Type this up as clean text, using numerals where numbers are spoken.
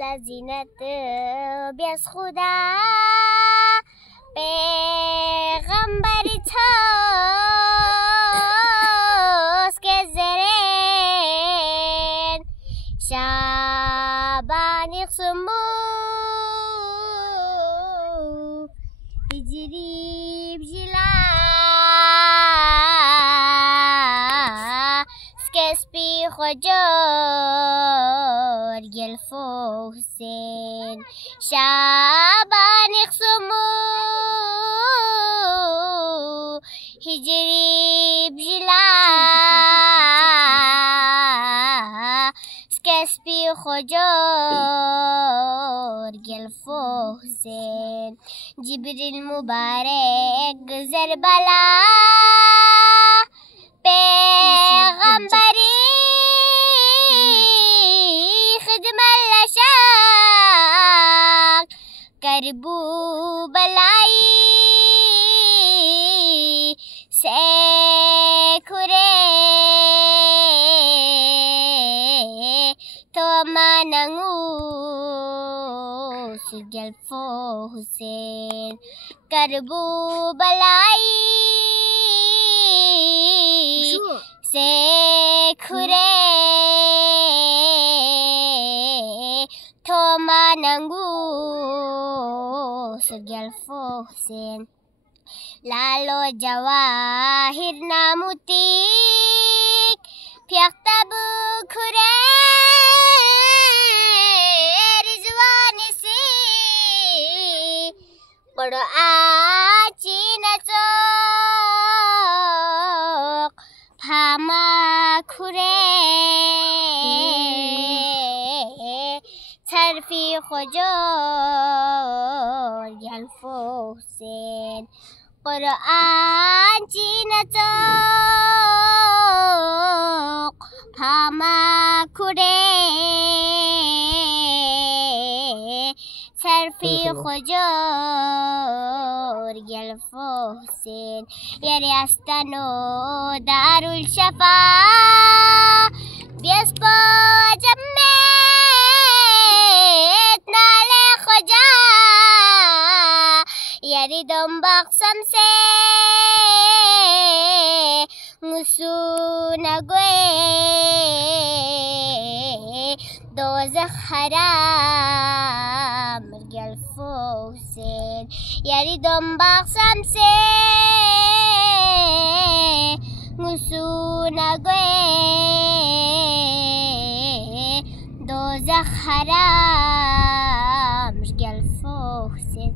لذینت بیاز خدا پیغمبری توست که زرین شعبانی قسمو بجریب جلا سکسپی خجار گلفو حسین شعبانی قسمو هجریب جلا سکسپی خجار گلفو حسین جبریل مبارک گذر بلا پیغمبری خدمت لشاق کربو بلائی سیکھرے تو ماننگوس گلفو حسین کربو بلائی سیکھرے تو ماننگوس گلفو حسین لالو جواهر ناموتیک پیاکتب کھرے رضوانی سی قرآن چینچوک پھاما کھرے صرفی خجور گلفو حسین قرآن چینچوک پھاما کھرے صرفی خجور گلفو حسین یری استنو دارالشفا بیاس پا جمعیت نالے خجا یری دم بخشم سے مسو نگوے دوزخ حرام گلفو حسین یری دم بخشم سے مسو نگوے دوزخ حرام گلفو حسین